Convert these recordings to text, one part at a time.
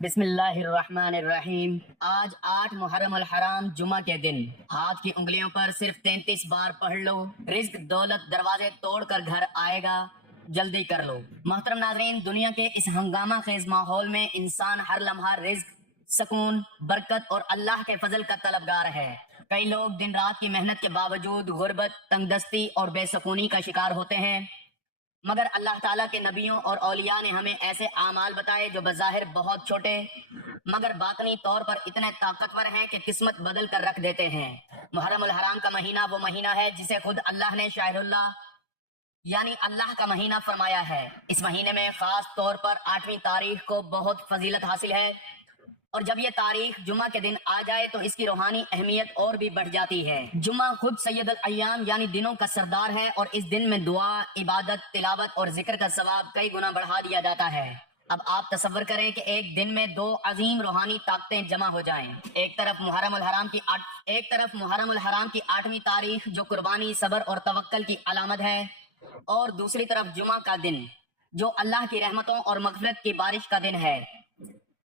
بسم اللہ الرحمن الرحیم۔ آج 8 محرم الحرام جمعہ کے دن ہاتھ کی انگلیوں پر صرف 33 بار پڑھ لو، رزق دولت دروازے توڑ کر گھر آئے گا، جلدی کر لو۔ محترم ناظرین، دنیا کے اس ہنگامہ خیز ماحول میں انسان ہر لمحہ رزق، سکون، برکت اور اللہ کے فضل کا طلبگار ہے۔ کئی لوگ دن رات کی محنت کے باوجود غربت، تنگ دستی اور بے سکونی کا شکار ہوتے ہیں، مگر اللہ تعالیٰ کے نبیوں اور اولیاء نے ہمیں ایسے اعمال بتائے جو بظاہر بہت چھوٹے مگر باطنی طور پر اتنے طاقتور ہیں کہ قسمت بدل کر رکھ دیتے ہیں۔ محرم الحرام کا مہینہ وہ مہینہ ہے جسے خود اللہ نے شاہر اللہ یعنی اللہ کا مہینہ فرمایا ہے۔ اس مہینے میں خاص طور پر 8ویں تاریخ کو بہت فضیلت حاصل ہے، اور جب یہ تاریخ جمعہ کے دن آ جائے تو اس کی روحانی اہمیت اور بھی بڑھ جاتی ہے۔ جمعہ خود سید الایام یعنی دنوں کا سردار ہے، اور اس دن میں دعا، عبادت، تلاوت اور ذکر کا ثواب کئی گنا بڑھا دیا جاتا ہے۔ اب آپ تصور کریں کہ ایک دن میں 2 عظیم روحانی طاقتیں جمع ہو جائیں۔ ایک طرف محرم الحرام کی 8ویں تاریخ جو قربانی، صبر اور توکل کی علامت ہے، اور دوسری طرف جمعہ کا دن جو اللہ کی رحمتوں اور مغفرت کی بارش کا دن ہے۔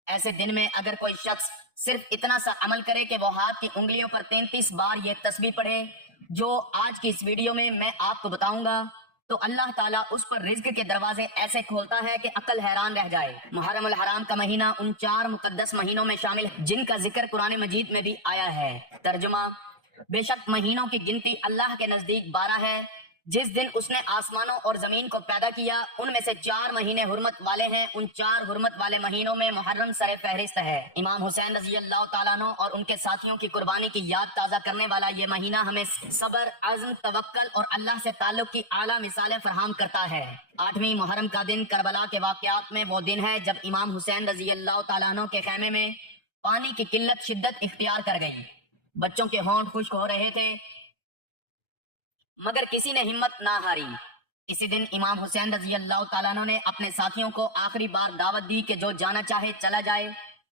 ایسے دن میں اگر کوئی شخص صرف اتنا سا عمل کرے کہ وہ ہاتھ کی انگلیوں پر 33 بار یہ تسبیح پڑھے جو آج کی اس ویڈیو میں آپ کو بتاؤں گا، تو اللہ تعالیٰ اس پر رزق کے دروازے ایسے کھولتا ہے کہ عقل حیران رہ جائے۔ محرم الحرام کا مہینہ ان 4 مقدس مہینوں میں شامل ہے جن کا ذکر قرآن مجید میں بھی آیا ہے۔ ترجمہ: بے شک مہینوں کی گنتی اللہ کے نزدیک 12 ہے۔ جس دن اس نے آسمانوں اور زمین کو پیدا کیا ان میں سے 4 مہینے حرمت والے ہیں، ان 4 حرمت والے مہینوں میں محرم سر فہرست ہے۔ امام حسین رضی اللہ تعالیٰ عنہ اور ان کے ساتھیوں کی قربانی کی یاد تازہ کرنے والا یہ مہینہ ہمیں صبر، عزم، توکل اور اللہ سے تعلق کی اعلیٰ مثالیں فراہم کرتا ہے۔ 8ویں محرم کا دن کربلا کے واقعات میں وہ دن ہے جب امام حسین رضی اللہ تعالیٰ عنہ کے خیمے میں پانی کی قلت شدت اختیار کر گئی۔ بچوں کے ہونٹ خشک ہو رہے تھے مگر کسی نے ہمت نہ ہاری۔ اسی دن امام حسین رضی اللہ تعالیٰ عنہ نے اپنے ساتھیوں کو آخری بار دعوت دی کہ جو جانا چاہے چلا جائے،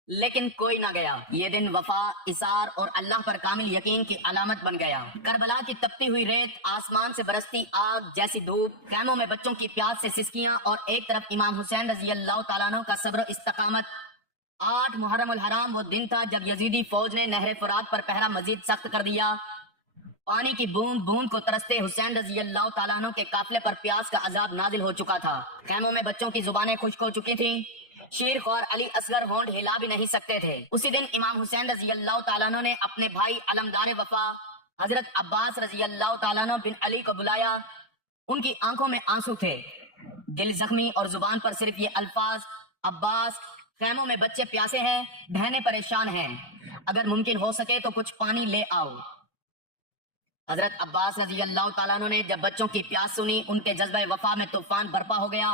لیکن کوئی نہ گیا۔ یہ دن وفا، اصرار اور اللہ پر کامل یقین کی علامت بن گیا۔ کربلا کی تپتی ہوئی ریت، آسمان سے برستی آگ جیسی دھوپ، خیموں میں بچوں کی پیاس سے سسکیاں، اور ایک طرف امام حسین رضی اللہ تعالیٰ عنہ کا صبر و استقامت۔ 8 محرم الحرام وہ دن تھا جب یزیدی فوج نے نہر فرات پر پہرا مزید سخت کر دیا۔ پانی کی بوند بوند کو ترستے حسین رضی اللہ تعالیٰ عنہ کے قافلے پر پیاس کا عذاب نازل ہو چکا تھا۔ خیموں میں بچوں کی زبانیں خشک ہو چکی تھیں، شیر خوار علی اصغر ہونٹ ہلا بھی نہیں سکتے تھے۔ اسی دن امام حسین رضی اللہ تعالیٰ عنہ نے اپنے بھائی علمدار وفا حضرت عباس رضی اللہ تعالیٰ عنہ بن علی کو بلایا۔ ان کی آنکھوں میں آنسو تھے، دل زخمی، اور زبان پر صرف یہ الفاظ: عباس، خیموں میں بچے پیاسے ہیں، بہنیں پریشان ہیں، اگر ممکن ہو سکے تو کچھ پانی لے آؤ۔ حضرت عباس رضی اللہ تعالیٰ عنہ نے جب بچوں کی پیاس سنی، ان کے جذبہ وفا میں طوفان برپا ہو گیا۔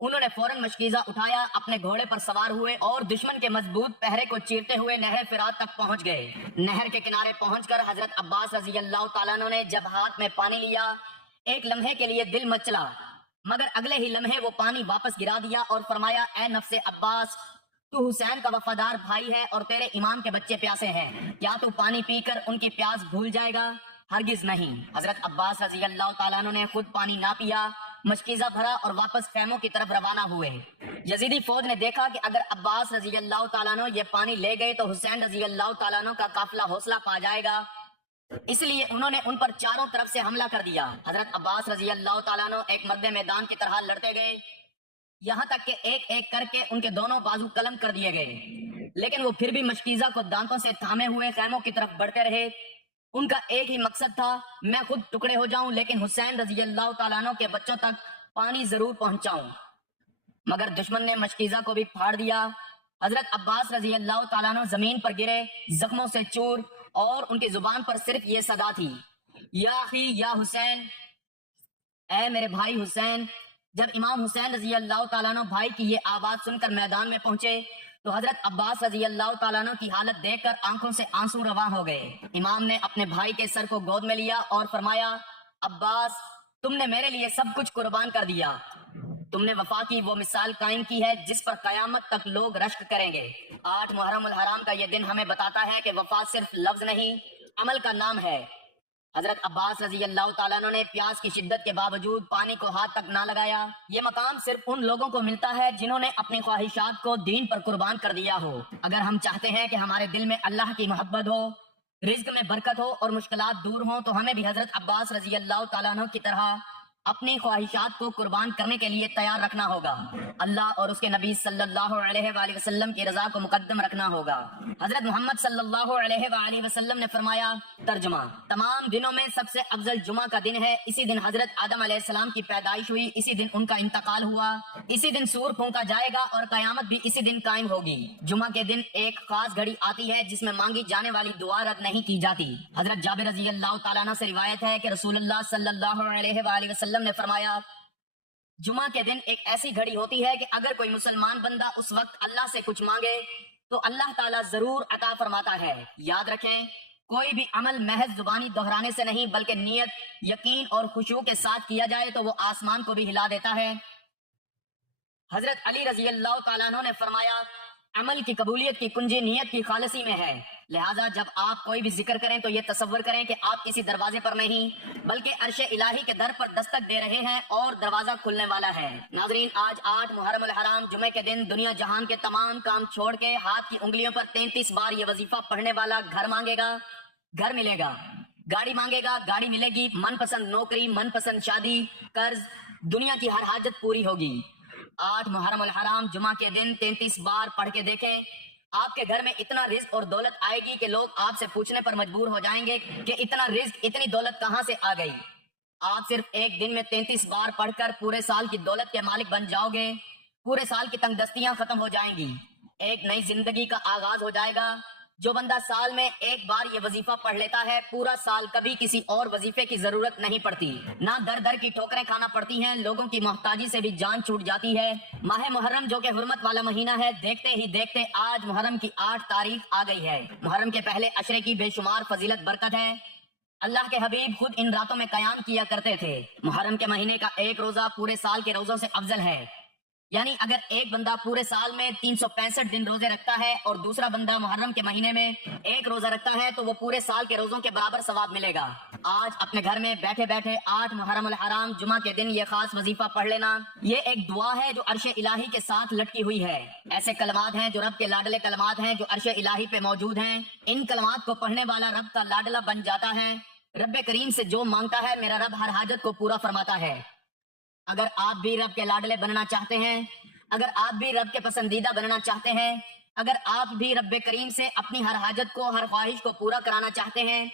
انہوں نے فوراً مشکیزہ اٹھایا، اپنے گھوڑے پر سوار ہوئے اور دشمن کے مضبوط پہرے کو چیرتے ہوئے نہر فرات تک پہنچ گئے۔ نہر کے کنارے پہنچ کر حضرت عباس رضی اللہ تعالیٰ عنہ نے جب ہاتھ میں پانی لیا، ایک لمحے کے لیے دل مچلا، مگر اگلے ہی لمحے وہ پانی واپس گرا دیا اور فرمایا: اے نفس عباس، تو حسین کا وفادار بھائی ہے اور تیرے امام کے بچے پیاسے ہیں، کیا تو پانی پی کر ان کی پیاس بھول جائے گا؟ ہرگز نہیں۔ حضرت عباس رضی اللہ تعالیٰ عنہ نے خود پانی نہ پیا، مشکیزہ بھرا اور واپس خیموں کی طرف روانہ ہوئے۔ یزیدی فوج نے دیکھا کہ اگر عباس رضی اللہ تعالیٰ عنہ یہ پانی لے گئے تو حسین رضی اللہ تعالیٰ عنہ کا قافلہ حوصلہ پا جائے گا، اس لیے انہوں نے ان پر چاروں طرف سے حملہ کر دیا۔ حضرت عباس رضی اللہ تعالیٰ عنہ ایک مرد میدان کی طرح لڑتے گئے، یہاں تک کہ ایک ایک کر کے ان کے دونوں بازو قلم کر دیے گئے، لیکن وہ پھر بھی مشکیزہ کو دانتوں سے تھامے ہوئے خیموں کی طرف بڑھتے رہے۔ ان کا ایک ہی مقصد تھا: میں خود ٹکڑے ہو جاؤں لیکن حسین رضی اللہ تعالیٰ عنہ کے بچوں تک پانی ضرور پہنچاؤں۔ مگر دشمن نے مشکیزہ کو بھی پھاڑ دیا۔ حضرت عباس رضی اللہ تعالیٰ عنہ زمین پر گرے، زخموں سے چور، اور ان کی زبان پر صرف یہ صدا تھی: یا اخی یا حسین، اے میرے بھائی حسین۔ جب امام حسین رضی اللہ تعالیٰ عنہ بھائی کی یہ آواز سن کر میدان میں پہنچے تو حضرت عباس رضی اللہ تعالیٰ عنہ کی حالت دیکھ کر آنکھوں سے آنسو رواں ہو گئے۔ امام نے اپنے بھائی کے سر کو گود میں لیا اور فرمایا: عباس، تم نے میرے لیے سب کچھ قربان کر دیا، تم نے وفا کی وہ مثال قائم کی ہے جس پر قیامت تک لوگ رشک کریں گے۔ 8 محرم الحرام کا یہ دن ہمیں بتاتا ہے کہ وفا صرف لفظ نہیں، عمل کا نام ہے۔ حضرت عباس رضی اللہ تعالیٰ عنہ نے پیاس کی شدت کے باوجود پانی کو ہاتھ تک نہ لگایا۔ یہ مقام صرف ان لوگوں کو ملتا ہے جنہوں نے اپنی خواہشات کو دین پر قربان کر دیا ہو۔ اگر ہم چاہتے ہیں کہ ہمارے دل میں اللہ کی محبت ہو، رزق میں برکت ہو اور مشکلات دور ہوں، تو ہمیں بھی حضرت عباس رضی اللہ تعالیٰ عنہ کی طرح اپنی خواہشات کو قربان کرنے کے لیے تیار رکھنا ہوگا۔ اللہ اور اس کے نبی صلی اللہ علیہ وآلہ وسلم کی رضا کو مقدم رکھنا ہوگا۔ حضرت محمد صلی اللہ علیہ وآلہ وسلم نے فرمایا، ترجمہ: تمام دنوں میں سب سے افضل جمعہ کا دن ہے۔ اسی دن حضرت آدم علیہ السلام کی پیدائش ہوئی، اسی دن ان کا انتقال ہوا، اسی دن سور پھونکا جائے گا اور قیامت بھی اسی دن قائم ہوگی۔ جمعہ کے دن ایک خاص گھڑی آتی ہے جس میں مانگی جانے والی دعا رد نہیں کی جاتی۔ حضرت جابر رضی اللہ تعالیٰ عنہ سے روایت ہے کہ رسول اللہ صلی اللہ علیہ وآلہ وسلم نے فرمایا، جمعہ کے دن ایک ایسی گھڑی ہوتی ہے کہ اگر کوئی مسلمان بندہ اس وقت اللہ سے کچھ مانگے تو اللہ تعالیٰ ضرور عطا فرماتا ہے۔ یاد رکھیں، کوئی بھی عمل محض زبانی دہرانے سے نہیں بلکہ نیت، یقین اور خشوع کے ساتھ کیا جائے تو وہ آسمان کو بھی ہلا دیتا ہے۔ حضرت علی رضی اللہ تعالیٰ عنہ نے فرمایا، عمل کی قبولیت کی کنجی نیت کی خالصی میں ہے، لہٰذا جب آپ کوئی بھی ذکر کریں تو یہ تصور کریں کہ آپ کسی دروازے پر نہیں بلکہ عرش الہی کے در پر دستک دے رہے ہیں اور دروازہ کھلنے والا ہے۔ ناظرین، آج 8 محرم الحرام جمعے کے دن دنیا جہان کے تمام کام چھوڑ کے ہاتھ کی انگلیوں پر 33 بار یہ وظیفہ پڑھنے والا گھر مانگے گا، گھر ملے گا، گاڑی مانگے گا، گاڑی ملے گی، من پسند نوکری، من پسند شادی، قرض، دنیا کی ہر حاجت پوری ہوگی۔ 8 محرم الحرام جمعہ کے دن 33 بار پڑھ کے دیکھیں، آپ کے گھر میں اتنا رزق اور دولت آئے گی کہ لوگ آپ سے پوچھنے پر مجبور ہو جائیں گے کہ اتنا رزق، اتنی دولت کہاں سے آ گئی۔ آپ صرف ایک دن میں 33 بار پڑھ کر پورے سال کی دولت کے مالک بن جاؤ گے، پورے سال کی تنگ دستیاں ختم ہو جائیں گی، ایک نئی زندگی کا آغاز ہو جائے گا۔ جو بندہ سال میں ایک بار یہ وظیفہ پڑھ لیتا ہے، پورا سال کبھی کسی اور وظیفے کی ضرورت نہیں پڑتی، نہ در در کی ٹھوکریں کھانا پڑتی ہیں، لوگوں کی محتاجی سے بھی جان چھوٹ جاتی ہے۔ ماہ محرم جو کہ حرمت والا مہینہ ہے، دیکھتے ہی دیکھتے آج محرم کی 8 تاریخ آ گئی ہے۔ محرم کے پہلے عشرے کی بے شمار فضیلت برکت ہے۔ اللہ کے حبیب خود ان راتوں میں قیام کیا کرتے تھے۔ محرم کے مہینے کا ایک روزہ پورے سال کے روزوں سے افضل ہے، یعنی اگر ایک بندہ پورے سال میں 365 دن روزے رکھتا ہے اور دوسرا بندہ محرم کے مہینے میں ایک روزہ رکھتا ہے تو وہ پورے سال کے روزوں کے برابر ثواب ملے گا۔ آج اپنے گھر میں بیٹھے بیٹھے 8 محرم الحرام جمعہ کے دن یہ خاص وظیفہ پڑھ لینا، یہ ایک دعا ہے جو عرش الہی کے ساتھ لٹکی ہوئی ہے۔ ایسے کلمات ہیں جو رب کے لاڈلے کلمات ہیں جو عرش الہی پہ موجود ہیں۔ ان کلمات کو پڑھنے والا رب کا لاڈلا بن جاتا ہے۔ رب کریم سے جو مانگتا ہے میرا رب ہر حاجت کو پورا فرماتا ہے۔ اگر آپ بھی رب کے لاڈلے بننا چاہتے ہیں، اگر آپ بھی رب کے پسندیدہ بننا چاہتے ہیں، اگر آپ بھی رب کریم سے اپنی ہر حاجت کو، ہر خواہش کو پورا کرانا چاہتے ہیں،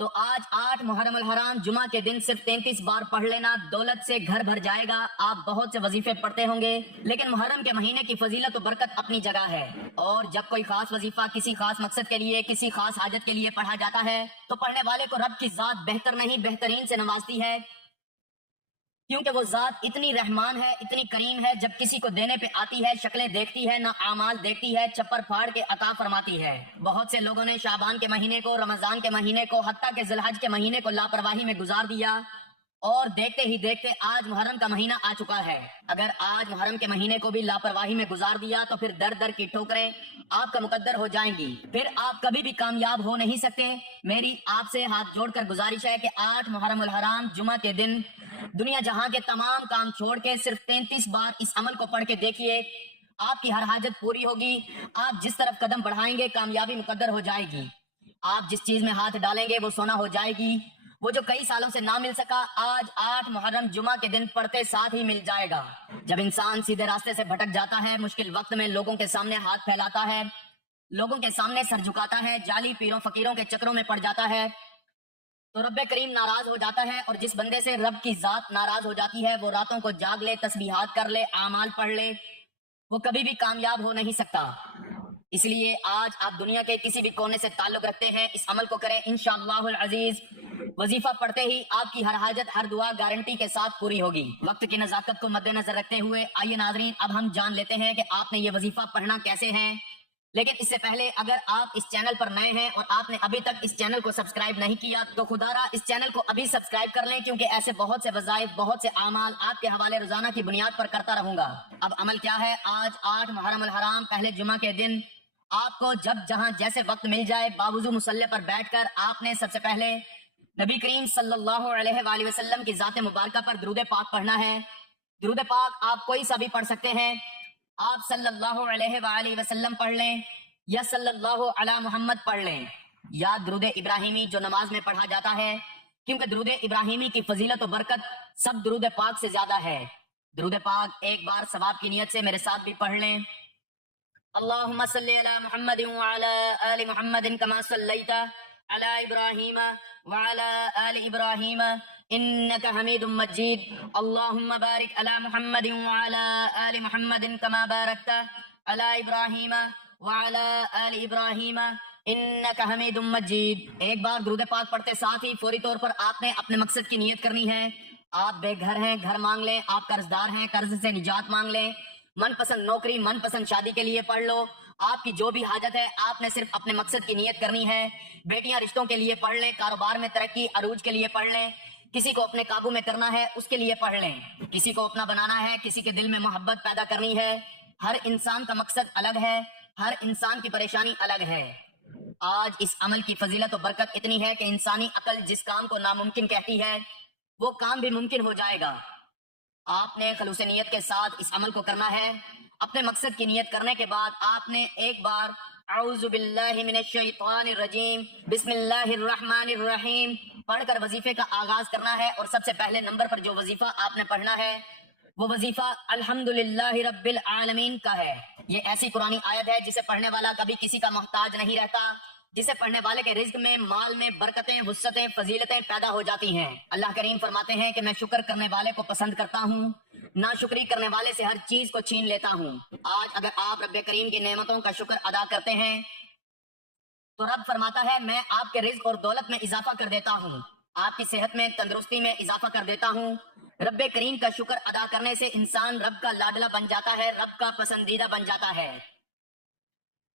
تو آج 8 محرم الحرام جمعہ کے دن صرف 33 بار پڑھ لینا، دولت سے گھر بھر جائے گا۔ آپ بہت سے وظیفے پڑھتے ہوں گے، لیکن محرم کے مہینے کی فضیلت و برکت اپنی جگہ ہے، اور جب کوئی خاص وظیفہ کسی خاص مقصد کے لیے، کسی خاص حاجت کے لیے پڑھا جاتا ہے تو پڑھنے والے کو رب کی ذات بہتر نہیں بہترین سے نوازتی ہے، کیونکہ وہ ذات اتنی رحمان ہے، اتنی کریم ہے، جب کسی کو دینے پہ آتی ہے شکلیں دیکھتی ہے نہ اعمال دیکھتی ہے، چپر پھاڑ کے عطا فرماتی ہے۔ بہت سے لوگوں نے شعبان کے مہینے کو، رمضان کے مہینے کو، حتیٰ کہ ذی الحج کے مہینے کو لاپرواہی میں گزار دیا، اور دیکھتے ہی دیکھتے آج محرم کا مہینہ آ چکا ہے۔ اگر آج محرم کے مہینے کو بھی لاپرواہی میں گزار دیا تو پھر در در کی ٹھوکریں آپ کا مقدر ہو جائیں گی، پھر آپ کبھی بھی کامیاب ہو نہیں سکتے۔ میری آپ سے ہاتھ جوڑ کر گزارش ہے کہ 8 محرم الحرام جمعہ کے دن دنیا جہاں کے تمام کام چھوڑ کے صرف 33 بار اس عمل کو پڑھ کے دیکھیے، آپ کی ہر حاجت پوری ہوگی۔ آپ جس طرف قدم بڑھائیں گے کامیابی مقدر ہو جائے گی، آپ جس چیز میں ہاتھ ڈالیں گے وہ سونا ہو جائے گی، وہ جو کئی سالوں سے نہ مل سکا آج 8 محرم جمعہ کے دن پڑھتے ساتھ ہی مل جائے گا۔ جب انسان سیدھے راستے سے بھٹک جاتا ہے، مشکل وقت میں لوگوں کے سامنے ہاتھ پھیلاتا ہے، لوگوں کے سامنے سر جھکاتا ہے، جعلی پیروں فقیروں کے چکروں میں پڑ جاتا ہے، تو رب کریم ناراض ہو جاتا ہے، اور جس بندے سے رب کی ذات ناراض ہو جاتی ہے وہ راتوں کو جاگ لے، تسبیحات کر لے، اعمال پڑھ لے، وہ کبھی بھی کامیاب ہو نہیں سکتا۔ اس لیے آج آپ دنیا کے کسی بھی کونے سے تعلق رکھتے ہیں، اس عمل کو کریں، انشاءاللہ العزیز وظیفہ پڑھتے ہی آپ کی ہر حاجت، ہر دعا گارنٹی کے ساتھ پوری ہوگی۔ وقت کی نزاکت کو مد نظر رکھتے ہوئے آئیے ناظرین اب ہم جان لیتے ہیں کہ آپ نے یہ وظیفہ پڑھنا کیسے ہے۔ لیکن اس سے پہلے اگر آپ اس چینل پر نئے ہیں اور آپ نے ابھی تک اس چینل کو سبسکرائب نہیں کیا تو خدا را اس چینل کو ابھی سبسکرائب کر لیں، کیونکہ ایسے بہت سے وظائف، بہت سے اعمال آپ کے حوالے روزانہ کی بنیاد پر کرتا رہوں گا۔ اب عمل کیا ہے؟ آج 8 محرم الحرام پہلے جمعہ کے دن آپ کو جب جہاں جیسے وقت مل جائے باوضو مصلی پر بیٹھ کر آپ نے سب سے پہلے نبی کریم صلی اللہ علیہ وآلہ وسلم کی ذات مبارکہ پر درود پاک پڑھنا ہے۔ درود پاک آپ کوئی سا بھی پڑھ سکتے ہیں، آپ صلی اللہ علیہ وآلہ وسلم پڑھ لیں یا صلی اللہ علی محمد پڑھ لیں، یا درود ابراہیمی جو نماز میں پڑھا جاتا ہے، کیونکہ درود ابراہیمی کی فضیلت و برکت سب درود پاک سے زیادہ ہے۔ درود پاک ایک بار ثواب کی نیت سے میرے ساتھ بھی پڑھ لیں۔ اللہم صلی علی محمد وعلی آل محمد کما صلیت علی ابراہیم وعلی آل ابراہیم انک حمید مجید۔ اللہم بارک علی محمد وعلی آل محمد کما بارکت علی ابراہیم وعلی آل ابراہیم انک حمید مجید۔ ایک بار درود پاک پڑھتے ساتھ ہی فوری طور پر آپ نے اپنے مقصد کی نیت کرنی ہے۔ آپ بے گھر ہیں، گھر مانگ لیں، آپ قرض دار ہیں، قرض سے نجات مانگ لیں، من پسند نوکری، من پسند شادی کے لیے پڑھ لو، آپ کی جو بھی حاجت ہے آپ نے صرف اپنے مقصد کی نیت کرنی ہے۔ بیٹیاں رشتوں کے لیے پڑھ لیں، کاروبار میں ترقی عروج کے لیے پڑھ لیں، کسی کو اپنے قابو میں کرنا ہے اس کے لیے پڑھ لیں، کسی کو اپنا بنانا ہے، کسی کے دل میں محبت پیدا کرنی ہے۔ ہر انسان کا مقصد الگ ہے، ہر انسان کی پریشانی الگ ہے۔ آج اس عمل کی فضیلت و برکت اتنی ہے کہ انسانی عقل جس کام کو ناممکن کہتی ہے وہ کام بھی ممکن ہو جائے گا۔ آپ نے خلوص نیت کے ساتھ اس عمل کو کرنا ہے۔ اپنے مقصد کی نیت کرنے کے بعد آپ نے ایک بار اعوذ باللہ من الشیطان الرجیم بسم اللہ الرحمن الرحیم پڑھ کر وظیفے کا آغاز کرنا ہے، اور سب سے پہلے نمبر پر جو وظیفہ آپ نے پڑھنا ہے وہ وظیفہ الحمدللہ رب العالمین کا ہے۔ یہ ایسی قرآنی آیت ہے جسے پڑھنے والا کبھی کسی کا محتاج نہیں رہتا، جسے پڑھنے والے کے رزق میں، مال میں برکتیں، وسعتیں، فضیلتیں پیدا ہو جاتی ہیں۔ اللہ کریم فرماتے ہیں کہ میں شکر کرنے والے کو پسند کرتا ہوں، ناشکری کرنے والے سے ہر چیز کو چھین لیتا ہوں۔ آج اگر آپ رب کریم کی نعمتوں کا شکر ادا کرتے ہیں تو رب فرماتا ہے میں آپ کے رزق اور دولت میں اضافہ کر دیتا ہوں، آپ کی صحت میں، تندرستی میں اضافہ کر دیتا ہوں۔ رب کریم کا شکر ادا کرنے سے انسان رب کا لاڈلا بن جاتا ہے، رب کا پسندیدہ بن جاتا ہے۔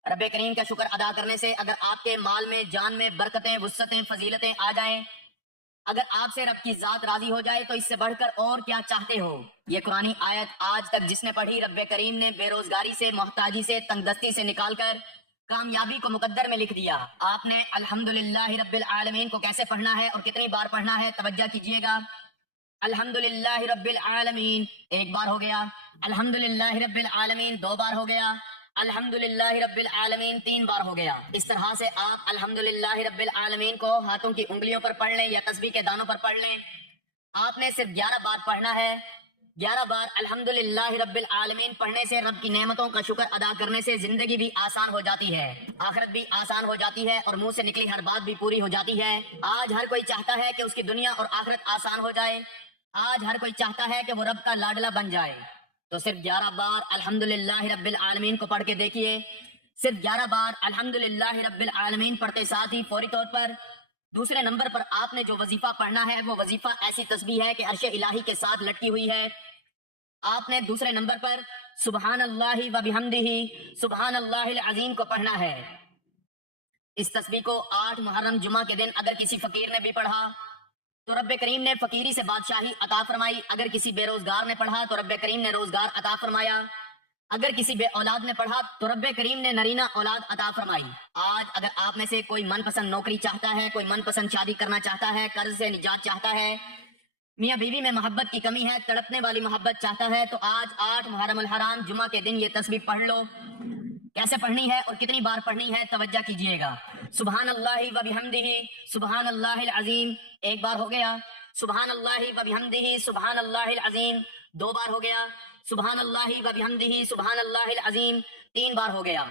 رب کریم کا شکر ادا کرنے سے اگر آپ کے مال میں، جان میں برکتیں، وسعتیں، فضیلتیں آ جائیں، اگر آپ سے رب کی ذات راضی ہو جائے تو اس سے بڑھ کر اور کیا چاہتے ہو۔ یہ قرآنی آیت آج تک جس نے پڑھی رب کریم نے بے روزگاری سے، محتاجی سے، تنگ دستی سے نکال کر کامیابی کو مقدر میں لکھ دیا۔ آپ نے الحمدللہ رب العالمین کو کیسے پڑھنا ہے اور کتنی بار پڑھنا ہے توجہ کیجئے گا۔ الحمدللہ رب العالمین ایک بار ہو گیا، الحمدللہ رب العالمین دو بار ہو گیا، الحمدللہ رب العالمین تین بار ہو گیا۔ اس طرح سے آپ الحمدللہ رب العالمین کو ہاتھوں کی انگلیوں پر پڑھ لیں یا تسبیح کے دانوں پر پڑھ لیں۔ آپ نے صرف 11 بار پڑھنا ہے۔ 11 بار الحمدللہ رب العالمین پڑھنے سے، رب کی نعمتوں کا شکر ادا کرنے سے زندگی بھی آسان ہو جاتی ہے، آخرت بھی آسان ہو جاتی ہے، اور منہ سے نکلی ہر بات بھی پوری ہو جاتی ہے۔ آج ہر کوئی چاہتا ہے کہ اس کی دنیا اور آخرت آسان ہو جائے، آج ہر کوئی چاہتا ہے کہ وہ رب کا لاڈلا بن جائے۔ تو صرف 11 بار الحمدللہ رب العالمین کو پڑھ کے دیکھیے۔ صرف 11 بار الحمدللہ رب العالمین پڑھتے ساتھ ہی فوری طور پر دوسرے نمبر پر آپ نے جو وظیفہ پڑھنا ہے وہ وظیفہ ایسی تسبیح ہے کہ عرش الہی کے ساتھ لٹکی ہوئی ہے۔ آپ نے دوسرے نمبر پر سبحان اللہ و بحمدہ سبحان اللہ العظیم کو پڑھنا ہے۔ اس تسبیح کو 8 محرم جمعہ کے دن اگر کسی فقیر نے بھی پڑھا تو رب کریم نے فقیری سے بادشاہی عطا فرمائی، اگر کسی بے روزگار نے پڑھا تو رب کریم نے روزگار عطا فرمایا، اگر کسی بے اولاد نے پڑھا تو رب کریم نے نرینہ اولاد عطا فرمائی۔ آج اگر آپ میں سے کوئی من پسند نوکری چاہتا ہے، کوئی من پسند شادی کرنا چاہتا ہے، قرض سے نجات چاہتا ہے، میاں بیوی میں محبت کی کمی ہے، تڑپنے والی محبت چاہتا ہے، تو آج 8 محرم الحرام جمعہ کے دن یہ تسبیح پڑھ لو۔ کیسے پڑھنی ہے اور کتنی بار پڑھنی ہے توجہ کیجئے گا۔ سبحان اللہ و بحمدہ سبحان اللہ العظیم ایک بار ہو گیا، سبحان اللہ و بحمدہ سبحان اللہ العظیم دو بار ہو گیا، سبحان اللہ و بحمدہ سبحان اللہ العظیم تین بار ہو گیا۔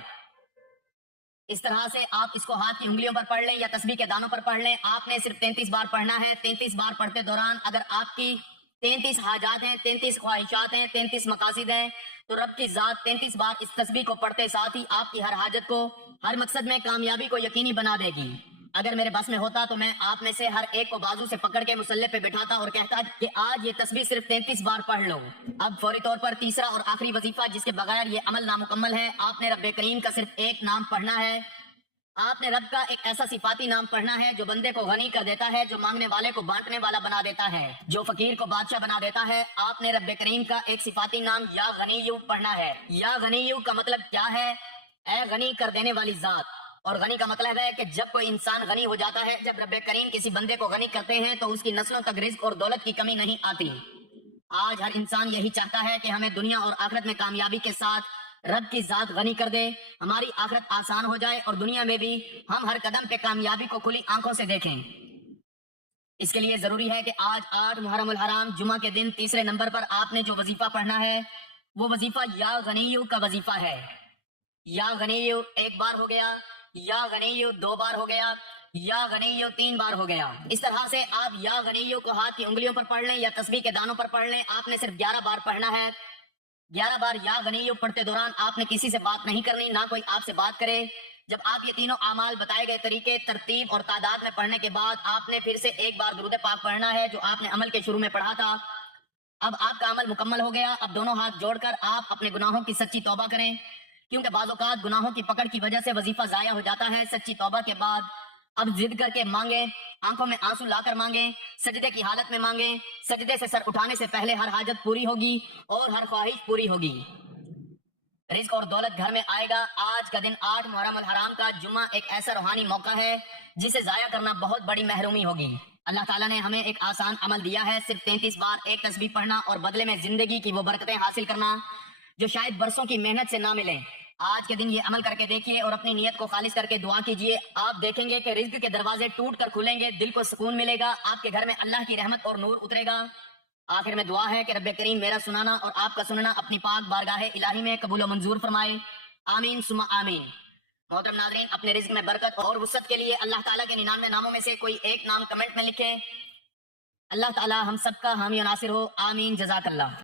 اس طرح سے آپ اس کو ہاتھ کی انگلیوں پر پڑھ لیں یا تسبیح کے دانوں پر پڑھ لیں۔ آپ نے صرف 33 بار پڑھنا ہے۔ 33 بار پڑھتے دوران اگر آپ کی 33 حاجات ہیں، 33 خواہشات ہیں، 33 مقاصد ہیں، تو رب کی ذات 33 بار اس تسبیح کو پڑھتے ساتھ ہی آپ کی ہر حاجت کو، ہر مقصد میں کامیابی کو یقینی بنا دے گی۔ اگر میرے بس میں ہوتا تو میں آپ میں سے ہر ایک کو بازو سے پکڑ کے مصلی پہ بٹھاتا اور کہتا کہ آج یہ تسبیح صرف 33 بار پڑھ لو۔ اب فوری طور پر تیسرا اور آخری وظیفہ جس کے بغیر یہ عمل نامکمل ہے، آپ نے رب کریم کا صرف ایک نام پڑھنا ہے۔ آپ نے رب کا ایک ایسا صفاتی نام پڑھنا ہے جو بندے کو غنی کر دیتا ہے، جو مانگنے والے کو بانٹنے والا بنا دیتا ہے، جو فقیر کو بادشاہ بنا دیتا ہے۔ آپ نے رب کریم کا ایک صفاتی نام یا غنیو پڑھنا ہے۔ یا غنیو کا مطلب کیا ہے؟ اے غنی کر دینے والی ذات. اور غنی کا مطلب ہے کہ جب کوئی انسان غنی ہو جاتا ہے، جب رب کریم کسی بندے کو غنی کرتے ہیں تو اس کی نسلوں تک رزق اور دولت کی کمی نہیں آتی. آج ہر انسان یہی چاہتا ہے کہ ہمیں دنیا اور آخرت میں کامیابی کے ساتھ رب کی ذات غنی کر دے، ہماری آخرت آسان ہو جائے اور دنیا میں بھی ہم ہر قدم پہ کامیابی کو کھلی آنکھوں سے دیکھیں. اس کے لیے ضروری ہے کہ آج 8 محرم الحرام جمعہ کے دن تیسرے نمبر پر آپ نے جو وظیفہ پڑھنا ہے وہ وظیفہ یا غنیو کا وظیفہ ہے. یا غنیو ایک بار ہو گیا، یا غنیو 2 بار ہو گیا، یا غنیو 3 بار ہو گیا. اس طرح سے آپ یا غنیو کو ہاتھ کی انگلیوں پر پڑھ لیں یا تسبیح کے دانوں پر پڑھ لیں. آپ نے صرف 11 بار پڑھنا ہے. 11 بار یا غنیو پڑھتے دوران آپ نے کسی سے بات نہیں کرنی، نہ کوئی آپ سے بات کرے. جب آپ یہ تینوں اعمال بتائے گئے طریقے، ترتیب اور تعداد میں پڑھنے کے بعد آپ نے پھر سے ایک بار درود پاک پڑھنا ہے جو آپ نے عمل کے شروع میں پڑھا تھا. اب آپ کا عمل مکمل ہو گیا. اب دونوں ہاتھ جوڑ کر آپ اپنے گناہوں کی سچی توبہ کریں، کیونکہ بعض اوقات گناہوں کی پکڑ کی وجہ سے وظیفہ ضائع ہو جاتا ہے. سچی توبہ کے بعد اب ضد کر کے مانگیں، آنکھوں میں آنسو لا کر مانگیں، سجدے کی حالت میں مانگیں. سجدے سے سر اٹھانے سے پہلے ہر حاجت پوری ہوگی اور ہر خواہش پوری ہوگی. رزق اور دولت گھر میں آئے گا. آج کا دن 8 محرم الحرام کا جمعہ ایک ایسا روحانی موقع ہے جسے ضائع کرنا بہت بڑی محرومی ہوگی. اللہ تعالیٰ نے ہمیں ایک آسان عمل دیا ہے، صرف 33 بار ایک تسبیح پڑھنا اور بدلے میں زندگی کی وہ برکتیں حاصل کرنا جو شاید برسوں کی محنت سے نہ ملیں. آج کے دن یہ عمل کر کے دیکھیے اور اپنی نیت کو خالص کر کے دعا کیجیے. آپ دیکھیں گے کہ رزق کے دروازے ٹوٹ کر کھلیں گے، دل کو سکون ملے گا، آپ کے گھر میں اللہ کی رحمت اور نور اترے گا. آخر میں دعا ہے کہ رب کریم میرا سنانا اور آپ کا سننا اپنی پاک بارگاہ الہی میں قبول و منظور فرمائے. آمین ثم آمین. محترم ناظرین، اپنے رزق میں برکت اور وسعت کے لیے اللہ تعالیٰ کے 99 ناموں میں سے کوئی ایک نام کمنٹ میں لکھیں. اللہ تعالیٰ ہم سب کا حامی و ناصر ہو. آمین. جزاک اللہ.